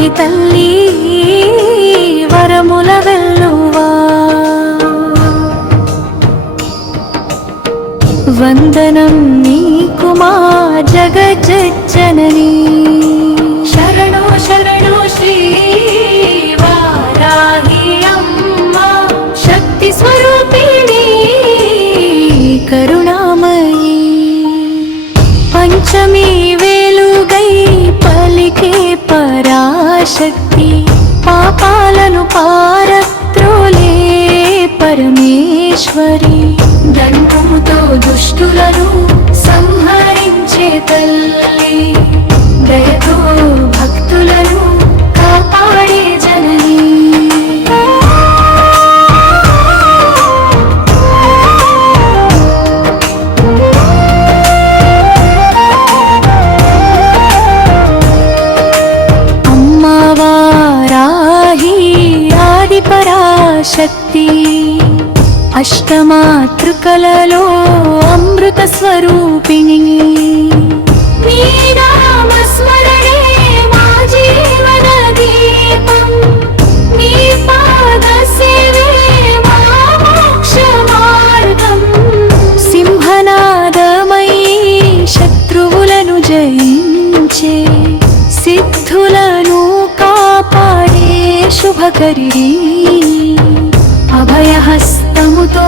వారాహి తల్లి వరముల వెల్లువా వందనం నీకు మా జగజ్జననీ శరణో శరణో శ్రీ వారాహి అమ్మ శక్తి స్వరూపిణి కరుణామయీ పంచమీ వేలుగై పలికే పరాశక్తి పాపాలను పారత్రోలే పరమేశ్వరి దండముతో దుష్టులను సంహరించే తల్లి దయతో భక్తులను కాపాడే జననీ శక్తి అష్టమాతృకలలో అమృత స్వరూపిణి నీ నామ స్మరణే మా జీవన దీపం నీ పాద సేవే మా మోక్ష మార్గం సింహనాదమయీ శత్రువులను జయించే సిద్ధులను కాపాడే శుభకరి అభయహస్తముతో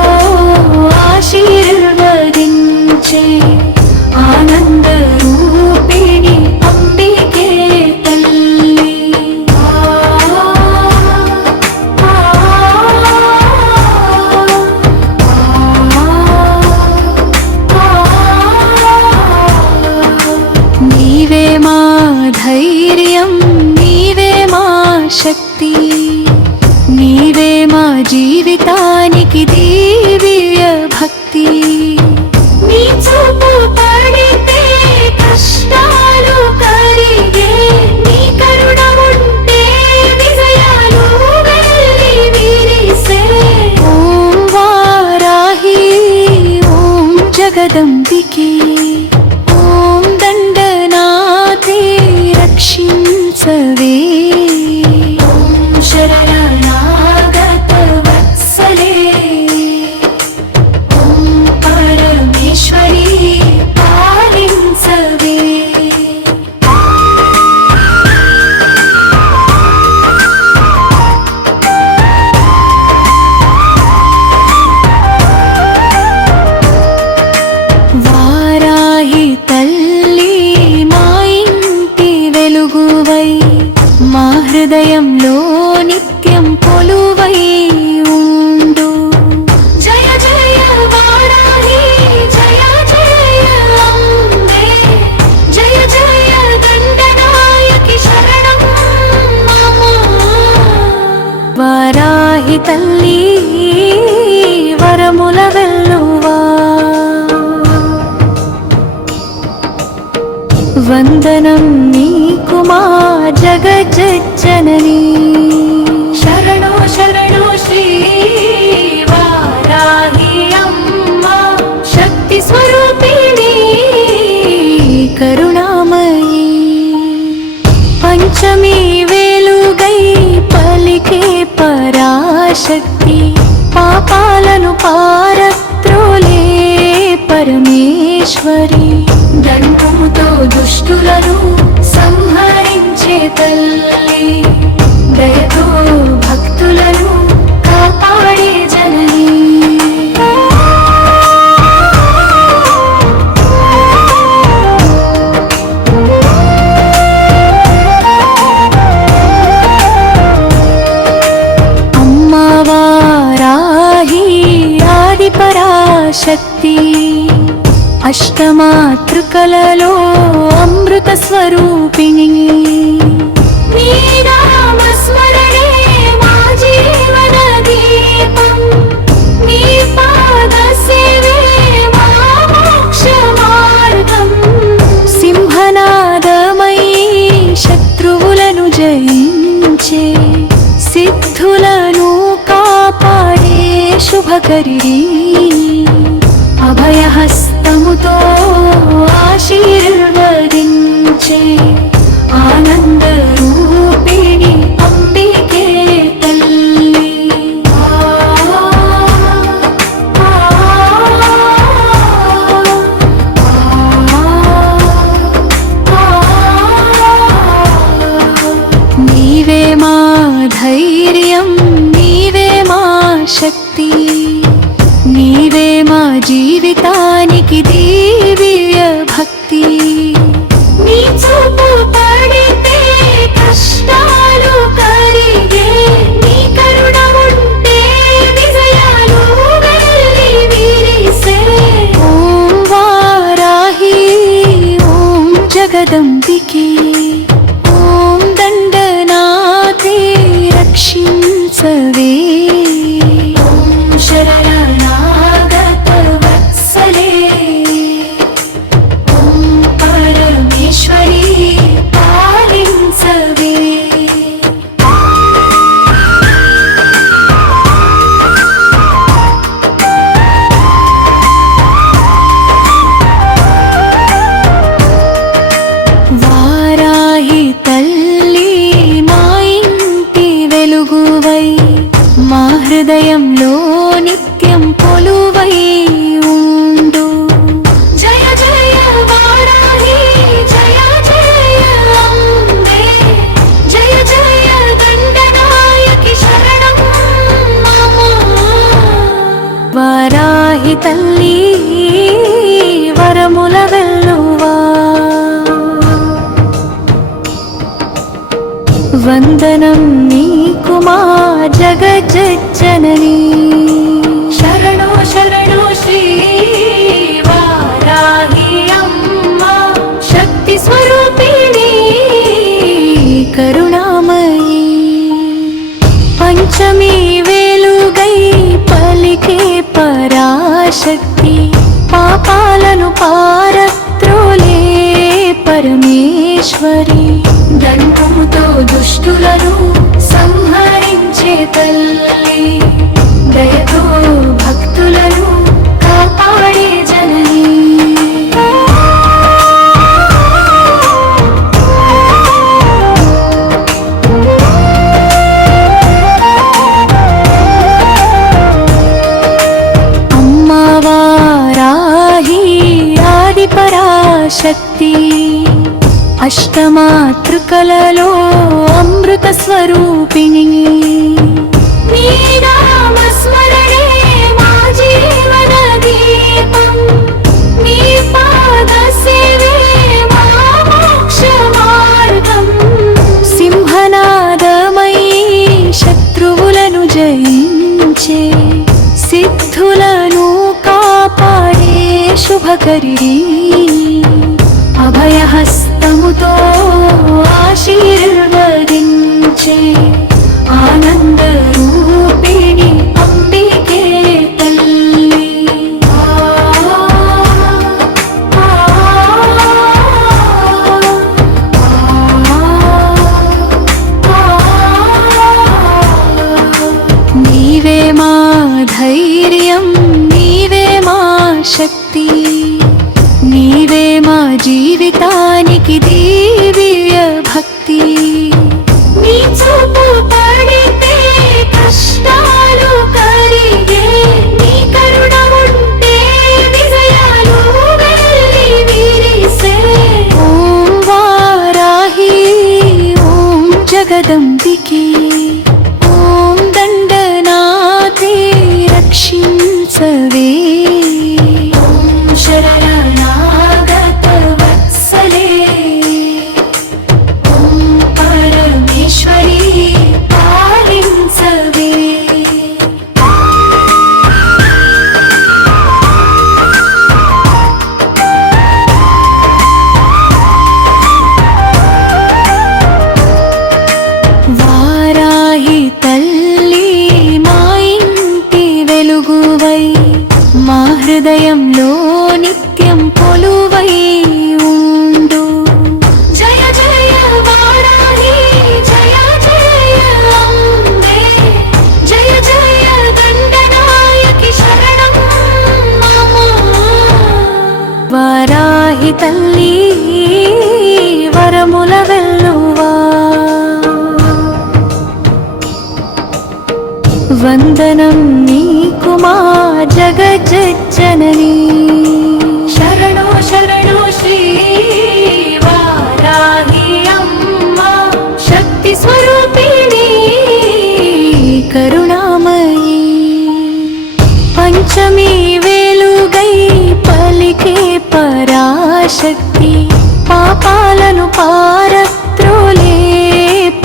ఆశీర్వదించే ఆనంద రూపిణి అంబికే తల్లి నీవే మా ధైర్యం నీవే మా శక్తి నీవే మా జీవితానికి దివ్య భక్తి నీ చూపు పడితే కష్టాలు కరిగే నీ కరుణ ఉంటే విజయాలు వెళ్ళి విరిసే ఓం వారాహి ఓం జగదంబికే ఓం దండనాథే రక్షించవే ఓం శరణాగత వత్సలే ఓం పరమేశ్వరి పాలించవే వారాహి తల్లి మా ఇంటి వెలుగువై మా హృదయంలో నిత్యం కొలువై ఉండు జయ జయ వారాహి జయ జయ అంబే జయ జయ దండనాయకి శరణం మమ వారాహి తల్లి వరముల వెల్లువా వందనం నీకు మా జగజ్జననీ శరణో శరణో శ్రీ వారాహి అమ్మ శక్తి స్వరూపిణి కరుణామయీ పంచమీ వేలుగై పలికే పరాశక్తి పాపాలను పారత్రోలే పరమేశ్వరి దండముతో దుష్టులను సంహరించే తల్లి దయతో భక్తులను కాపాడే జననీ అమ్మా వారాహి ఆది పరాశక్తి అష్టమాతృకలలో అమృత స్వరూపిణి నీ నామ స్మరణే మా జీవన దీపం నీ పాద సేవే మా మోక్ష మార్గం సింహనాదమయీ శత్రువులను జయించే సిద్ధులను కాపాడే శుభకరి అభయహస్తముతో ఆశీర్వదించే ఆనంద రూపిణి నీవే మా ధైర్యం, నీవే మా శక్తి, నీవే మా జీవితానికి దివ్య భక్తి. నీ చూపు పడితే కష్టాలు కరిగే, నీ కరుణ ఉంటే విజయాలు వెళ్ళి విరిసే. ఓం వారాహి, ఓం జగదంబికే, ఓం దండనాథే రక్షించవే. ఓం శరణాగత వత్సలే, ఓం పరమేశ్వరి పాలించవే. వారాహి తల్లి మా ఇంటి వెలుగువై, మా హృదయంలో నిత్యం కొలువై ఉండు. జయ జయ వారాహి, జయ జయ అంబే, జయ జయ దండనాయకి శరణం మమ. వారాహి తల్లి వరముల వెల్లువా, వందనం నీకు మా జగజ్జననీ. శరణో శరణో శ్రీ వారాహి అమ్మ, శక్తి స్వరూపిణి కరుణామయీ. పంచమి వేలుగై పలికే పరాశక్తి, పాపాలను పారత్రోలే పరమేశ్వరి. దండముతో దుష్టులను సంహరించే తల్లి, దయతో భక్తులను కాపాడే జననీ. అమ్మా వారాహి ఆది పరాశక్తి, అష్టమాతృకలలో అమృత స్వరూపిణి. నీ నామ స్మరణే మా జీవన దీపం, నీ పాద సేవే మా మోక్ష మార్గం. సింహనాదమయీ శత్రువులను జయించే, సిద్ధులను కాపాడే శుభకరి. అభయహస్తముతో ఆశీర్వదించే ఆనంద రూపిణి అంబికే తల్లి. నీవే మా ధైర్యం, నీవే మా శక్తి, నీవే మా జీవితానికి దివ్య భక్తి. నీ చూపు పడితే కష్టాలు కరిగే, నీ కరుణ ఉంటే విజయాలు వెళ్ళి విరిసే. ఓం వారాహి, ఓం జగదంబికే, ఓం దండనాథే రక్షించవే. ఓం శరణాగత వత్సలే, ఓం పరమేశ్వరి పాలించవే. వారాహి తల్లి మా ఇంటి వెలుగువై, మా హృదయంలో నిత్యం కొలువై ఉండు. జయ జయ వారాహి, జయ జయ అంబే, జయ జయ దండనాయకి శరణం మమ. వారాహి తల్లి వరముల వెల్లువా, వందనం నీకు మా జగజ్జననీ. శరణో శరణో శ్రీ వారాహి అమ్మ, శక్తి స్వరూపి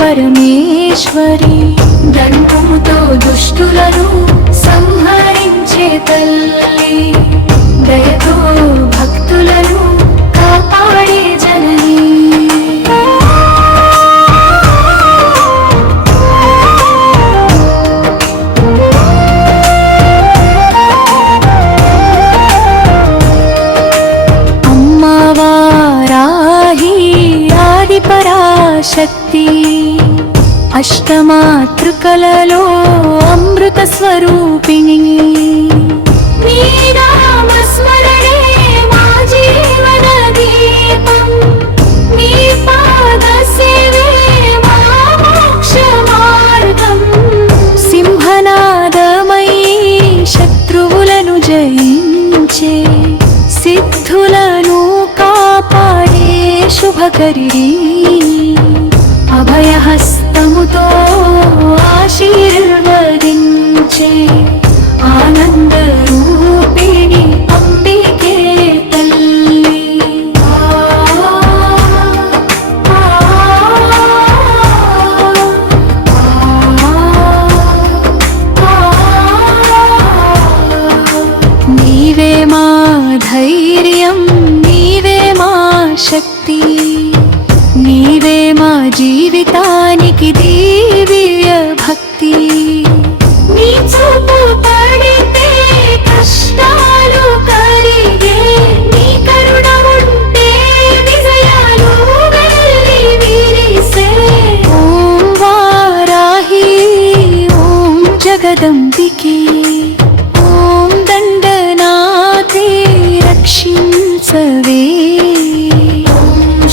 పరమేశ్వరి దండముతో దుష్టులను సంహరించే తల్లి దయతో భక్తులను కాపాడే జనని పరాశక్తి అష్టమాతృకలలో అమృత స్వరూపిణి నీ నామ స్మరణే మా జీవన దీపం నీ పాద సేవే మా మోక్ష మార్గం సింహనాదమయీ శత్రువులను జయించే సిద్ధులను కాపాడే శుభకరి అభయహస్తముతో ఆశీర్వదించే ఆనంద రూపిణి అంబికే తల్లి నీవే మా ధైర్యం నీవే మా శక్తి నీవే మా జీవితానికి దివ్య భక్తి నీ చూపు పడితే కష్టాలు కరిగే నీ కరుణ ఉంటే విజయాలు వెళ్ళి విరిసే ఓం వారాహి ఓం జగదంబికే ఓం దండనాథే రక్షించవే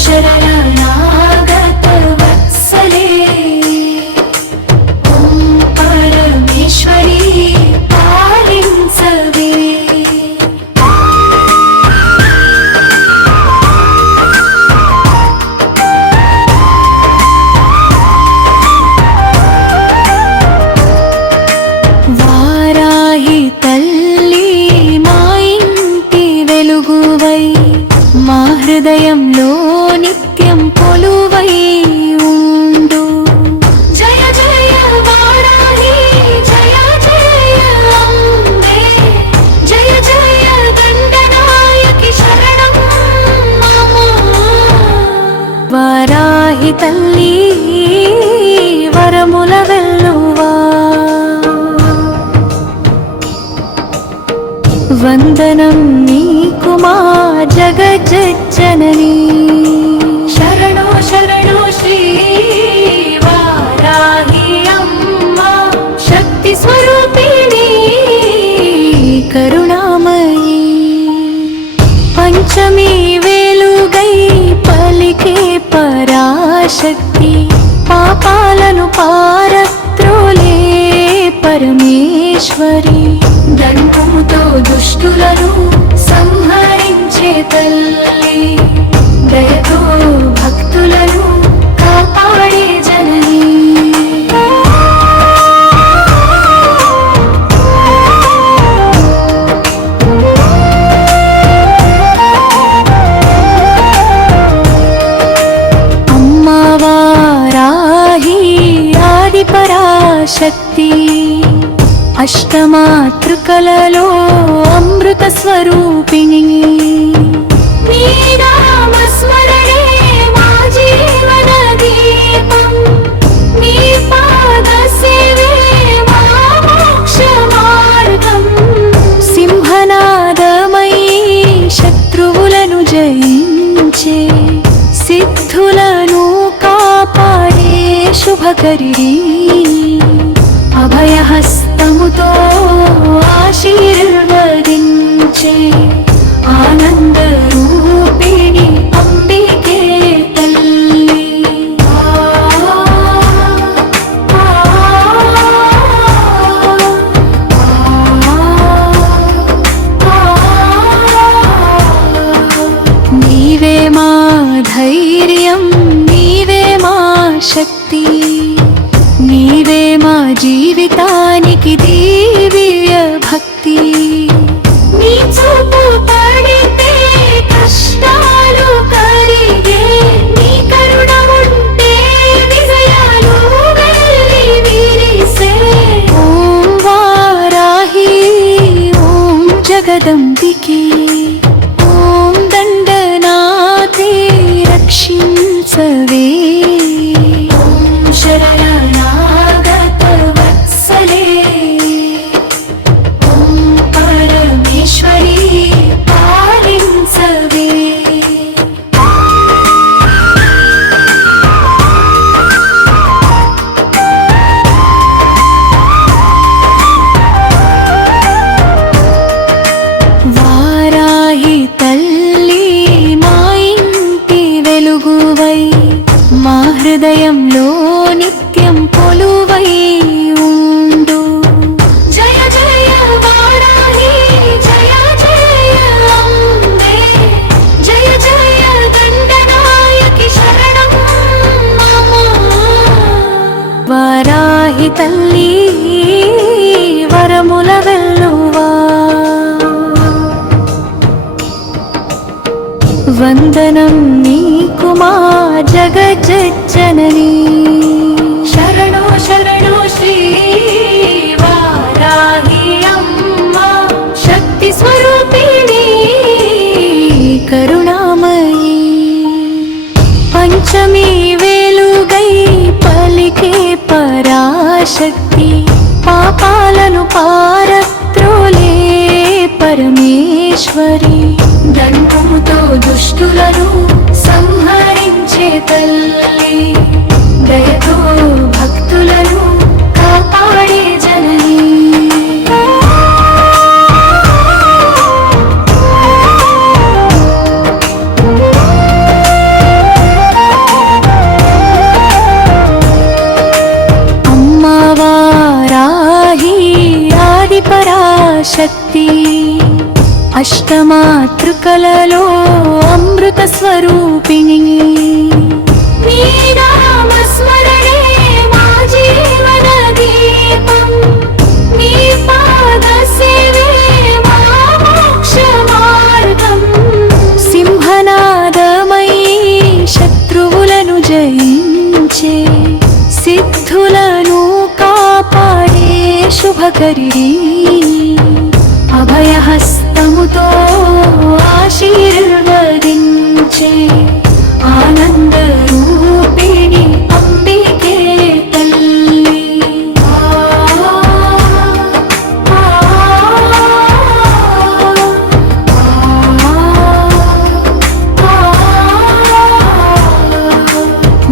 శరణాగత వత్సలే ఓం పరమేశ్వరి పాలించవే వారాహి తల్లి మా ఇంటి వెలుగువై మా హృదయంలో నిత్యం కొలువై ఉండు జయ జయ వారాహి జయ జయ అంబే జయ జయ దండనాయకి శరణం మమ వారాహి తల్లి వరముల వెల్లువా వందనం నీకు మా జగజ్జనని శరణో శరణో శ్రీ వారాహి అమ్మ శక్తి స్వరూపిణి కరుణామయీ పంచమి వేలుగై పలికే పరాశక్తి పాపాలను పారత్రోలే పరమేశ్వరి దండముతో దుష్టులను సంహరించే తల్లి దయతో భక్తులను కాపాడే జనని అమ్మవారాహి ఆది పరాశక్తి అష్టమాతృకలలో అమృత స్వరూపిణి నీ నామ స్మరణే మా జీవన దీపం నీ పాద సేవే మా మోక్ష మార్గం సింహనాదమయీ శత్రువులను జయించే సిద్ధులను కాపాడే శుభకరి అభయహస్తముతో ఆశీర్వదించే ఆనంద రూపిణి అంబికే తల్లి నీవే మా ధైర్యం నీవే మా శక్తి నీవే మా జీవితానికి దివ్య భక్తి నీ చూపు పడితే కష్టాలు కరిగే నీ కరుణ ఉంటే విజయాలు జగదంబికే ఓం దండనాథే రక్షించవే ఓం శరణాగత వత్సలే ఓం పరమేశ్వరీ పాలించవే వారాహి తల్లి మా ఇంటి వెలుగువై మా హృదయంలో నిత్యం కొలువై ఉండు జయ జయ వారాహి జయ జయ అంబే జయ జయ దండనాయకి శరణం మమ వారాహి తల్లి వరముల వెల్లువా వందనం నీకు మా జగజ్జననీ శరణో శరణో శ్రీ వారాహి అమ్మ శక్తి స్వరూపిణి కరుణామయీ పంచమీ వేలుగై పలికే పరాశక్తి పాపాలను పారత్రోలే పరమేశ్వరి దండముతో దుష్టులను సంహరించే తల్లి దయతో భక్తులను కాపాడే జననీ అమ్మా వారాహి ఆది పరాశక్తి అష్టమాతృకలలో అమృత స్వరూపిణి నీ నామస్మరణే మా జీవన దీపం నీ పాద సేవే మా మోక్ష మార్గం సింహనాదమయీ శత్రువులను జయించే సిద్ధులను కాపాడే శుభకరి అభయహస్తముతో ఆశీర్వదించే ఆనంద రూపిణి అంబికే తల్లి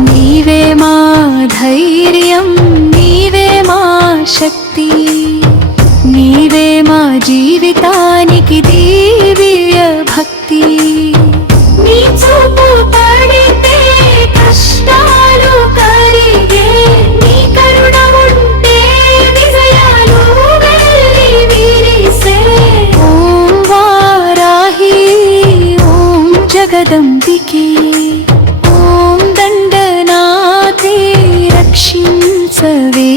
నీవే మా ధైర్యం నీవే మా శక్తి నీవే మా జీవితానికి దివ్య భక్తి నీ చూపు పడితే కష్టాలు కరిగే నీ కరుణ ఉంటే విజయాలు వెళ్ళి విరిసే ఓం వారాహి ఓం జగదంబికే ఓం దండనాథే రక్షించవే